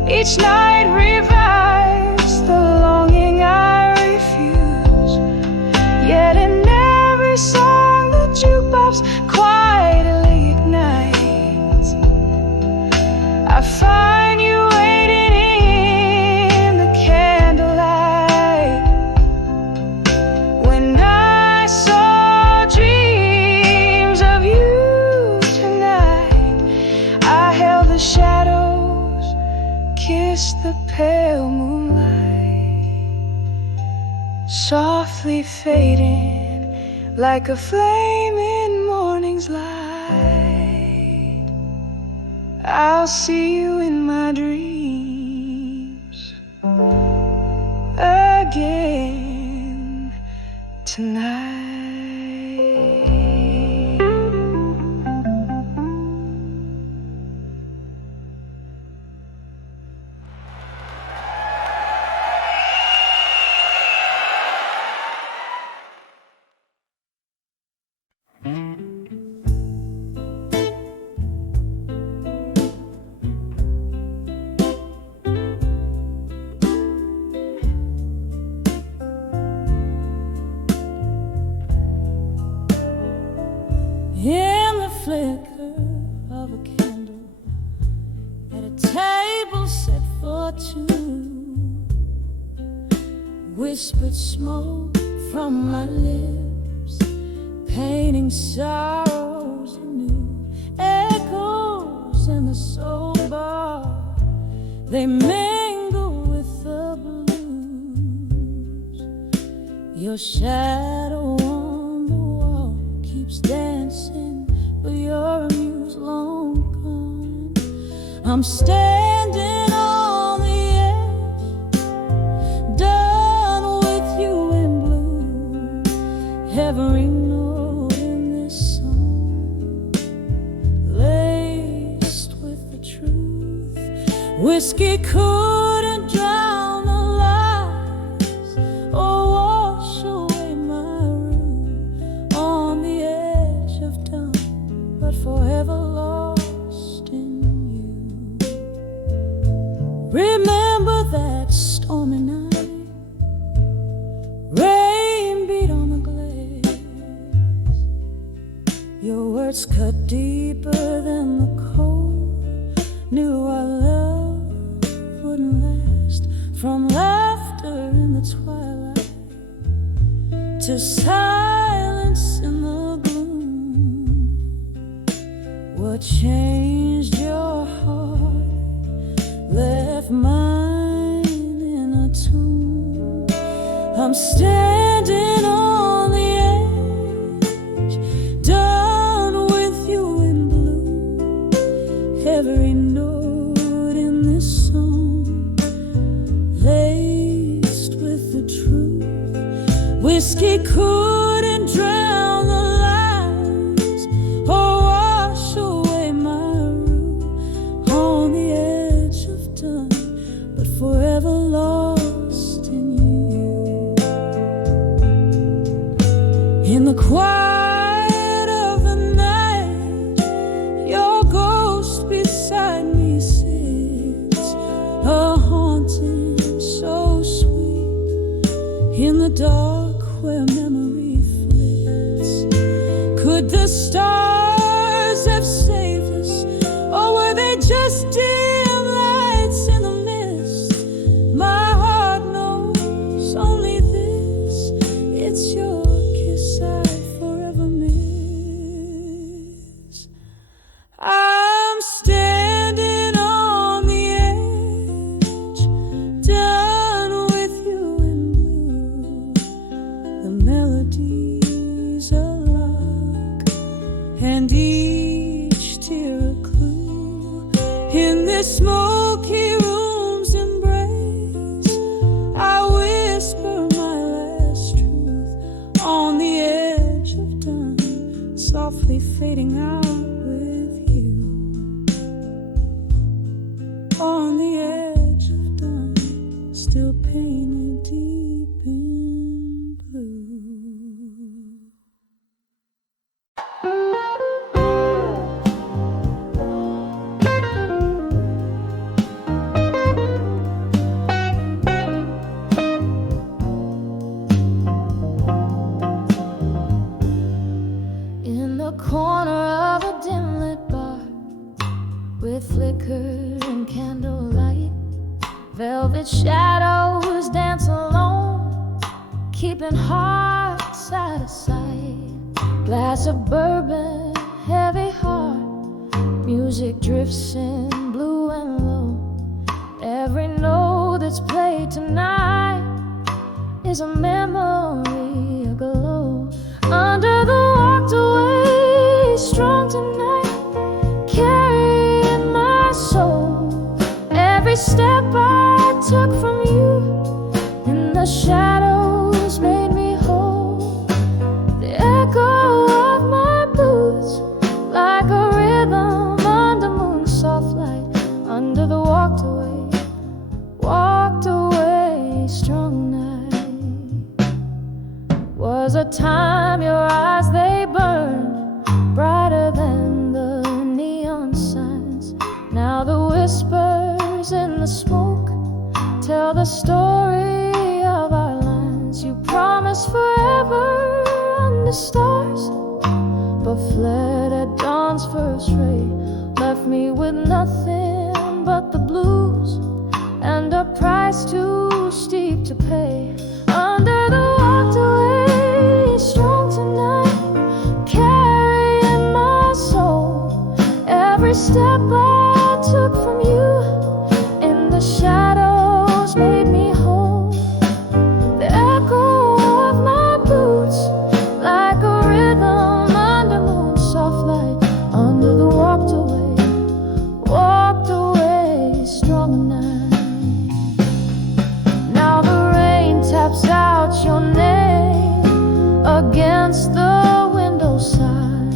Each night revives the longing I refuse. Yet in every song the jukebox quietly ignites, I find you waiting in the candlelight. When I saw dreams of you tonight, I held the shadows, kissed the pale moonlight, softly fading like a flame in morning's light. I'll see you in my dreams again tonight. In the flicker of a candle at a table set for two, whispered smoke from my lips, painting sorrows anew. Echoes in the soul bar, they mingle with the blues. Your shadow on the wall keeps dancing, but your muse long gone. I'm standing on the edge, done with you in blue. Every note in this song laced with the truth. Whiskey couldn't drown the lies or wash away my room on the edge of dawn, but forever lost in you. Remember that stormy night, rain beat on the glass. Your words cut deeper than the cold. Knew our love wouldn't last. From laughter in the twilight to silence in the gloom. What changed your heart left mine in a tomb. I'm standing on the edge, done with you in blue. Every note in this song laced with the truth. Whiskey couldn't drown the lies or wash away my room on the edge but forever lost in you. In the quiet of the night, your ghost beside me sits, a haunting so sweet. In the dark where memory flits, could the stars have saved us, or were they just dim lights in the mist? My heart knows only this: it's your kiss I forever miss. I'm standing on the edge, done with you in blue. The melodies a lock, and each tear a clue. In this smoky room's embrace, I whisper my last truth on the edge of dawn, softly fading out with you. On the edge of dawn, still painted deep in blue. In the corner of a dim lit bar, with flicker and candlelight, velvet shadows dance alone, keeping hearts side to side. Glass of bourbon, heavy heart, music drifts in blue and low. Every note that's played tonight is a memory aglow. Under the walked away, strong tonight, carrying my soul. Every step I took from you in the shadows made me whole. The echo of my boots, like a rhythm under moon's soft light. Under the walked away, strong night. Was a time your eyes they burned brighter than the neon signs. Now the whispers in the smoke tell the story of our lines. You promised forever under stars, but fled at dawn's first ray. Left me with nothing but the blues and a price too steep to pay. Under the walked away, strong tonight, carrying my soul. Every step I took from you in the shadows made me whole. The echo of my boots, like a rhythm under moon's soft light. Under the walked away, strong night. Now the rain taps out your name against the windowside,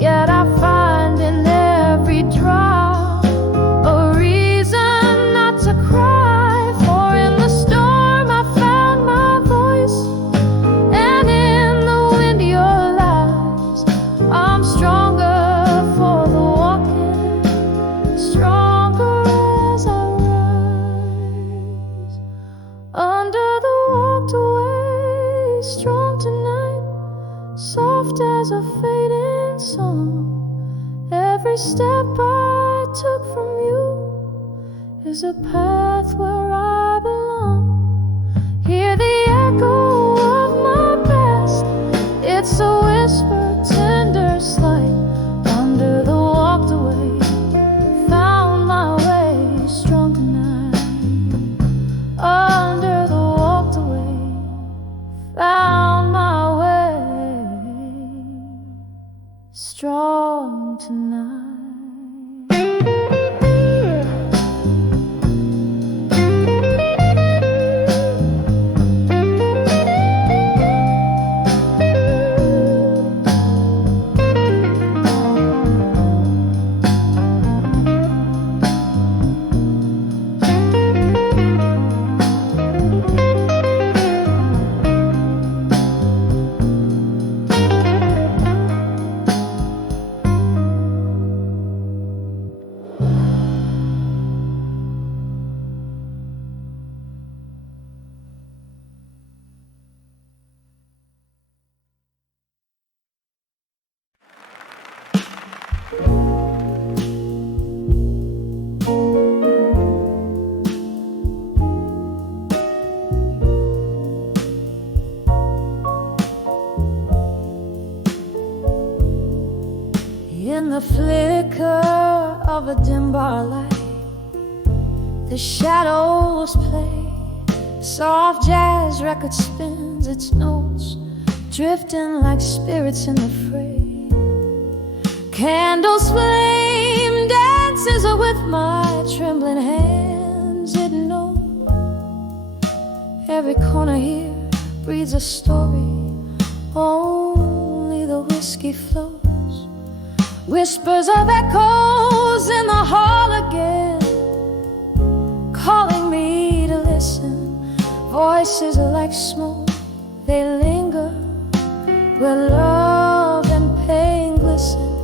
yet I find in every drop a reason not to cry. For in the storm I found my voice, and in the wind your lies. I'm stronger for the walking, stronger as I rise. Under the walked away, strong tonight, soft as a fading song. Every step I took from you is a path where I belong. Hear the echo of my past, it's a whisper, tender, slight. Under the walked away, found my way, strong tonight. Under the walked away, found my way, strong tonight. the dim bar light, the shadows play. Soft jazz record spins its notes, drifting like spirits in the fray. Candles flame, dances with my trembling hands. It knows every corner here breathes a story. Only the whiskey flows, whispers of echoes in the hall again, calling me to listen. Voices are like smoke, they linger where love and pain glisten.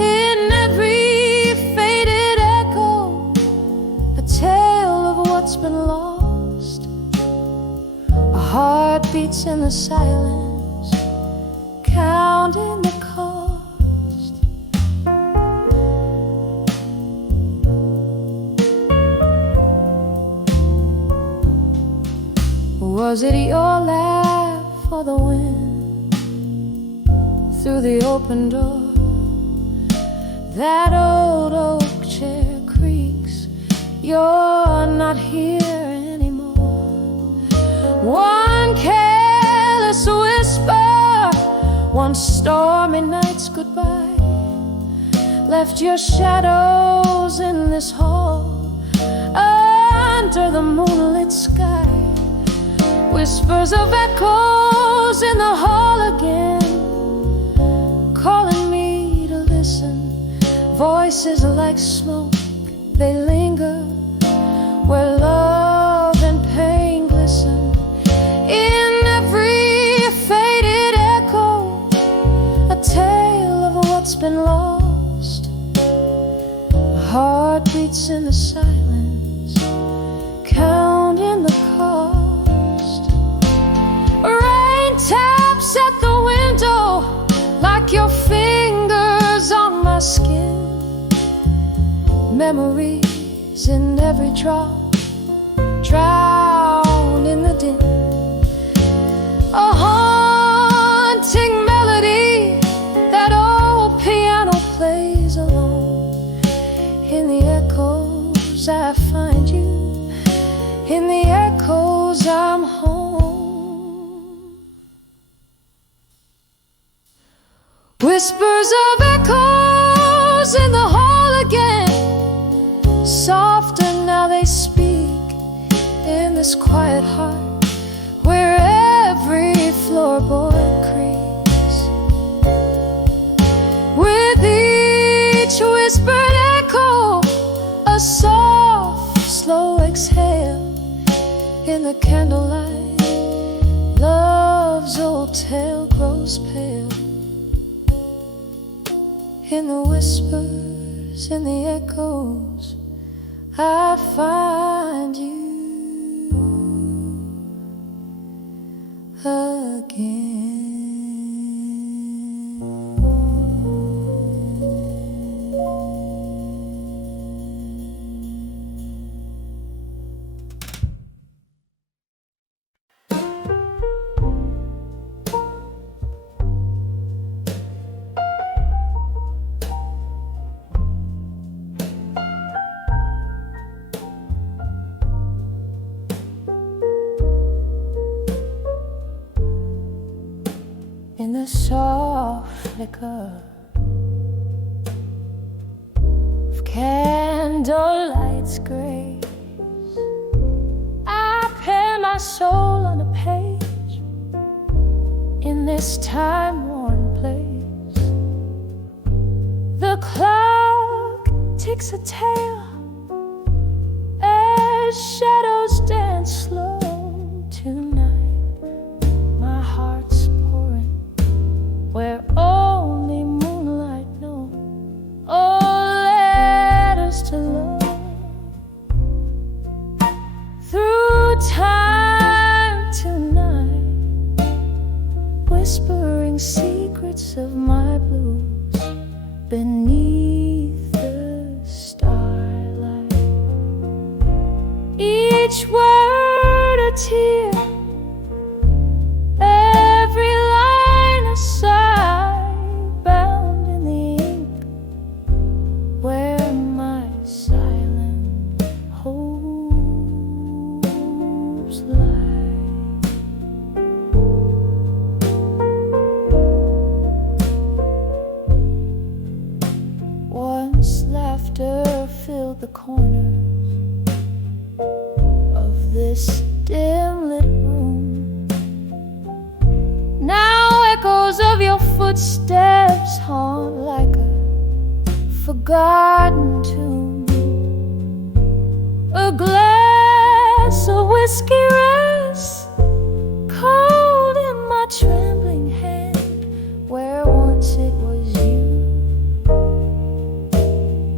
In every faded echo, a tale of what's been lost. A heart beats in the silence, counting the cost. Was it your laugh or the wind through the open door? That old oak chair creaks, you're not here anymore. One careless whisper, one stormy night's goodbye, left your shadows in this hall under the moonlit sky. Whispers of echoes in the hall again, calling me to listen. Voices are like smoke, they linger where love and pain glisten. In every faded echo, a tale of what's been lost. A heart beats in the silence, counting the cost. Rain taps at the window like your fingers on my skin. Memories in every drop, drowned in the din. A haunting melody, that old piano plays alone. In the echoes I find you, in the echoes I'm home. Whispers of echoes in the hall again, softer now they speak in this quiet heart where every floorboard creaks. With each whispered echo, a soft, slow exhale. In the candlelight, love's old tale grows pale. In the whispers, in the echoes, I find you again. In the soft flicker of candlelight's grace, I pen my soul on a page in this time-worn place. The clock ticks a tale as shadows dance slow tonight. My heart's pouring where only moonlight knows. Oh, letters to love through time tonight, whispering secrets of my blues beneath the starlight. Each word a tear, every line a sigh, bound in the ink where my corners of this dim lit room. Now echoes of your footsteps haunt like a forgotten tune. A glass of whiskey rests cold in my trembling hand, where once it was you,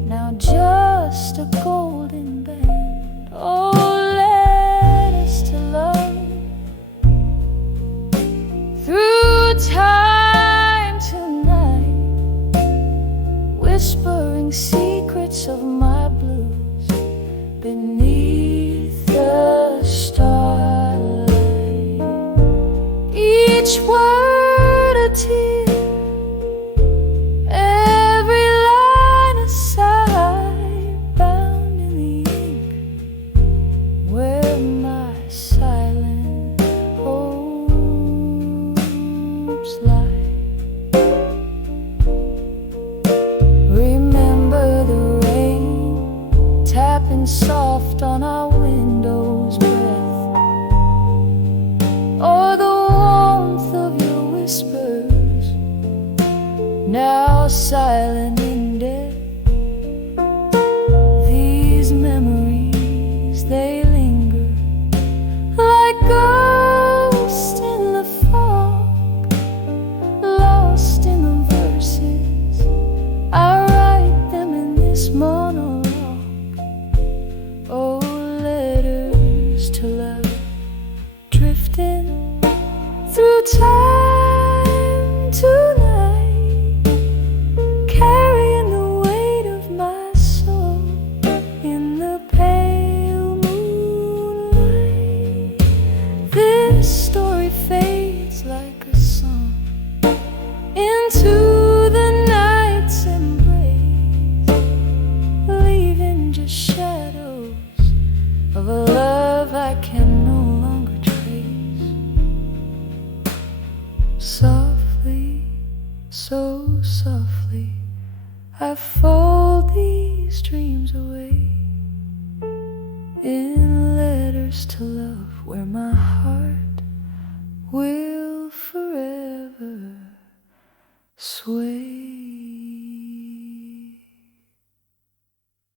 now just a golden band. Oh, let us to love through time tonight, whispering secrets of my blues beneath the starlight. Each word a tear, every line a sigh, bound in the ink where my silent hopes lie. Remember the rain tapping soft on our window's breath, or the warmth of your whispers, now silent in death. These memories, they linger like ghosts in the fog, lost in the verses I write them in this monologue. Oh, letters to love, drifting through time tonight, carrying the weight of my soul in the pale moonlight. This story fades like a song into the night's embrace, leaving just shadows of a love I can no longer trace. Softly, so softly, I fold these dreams away in letters to love, where my heart will forever sway.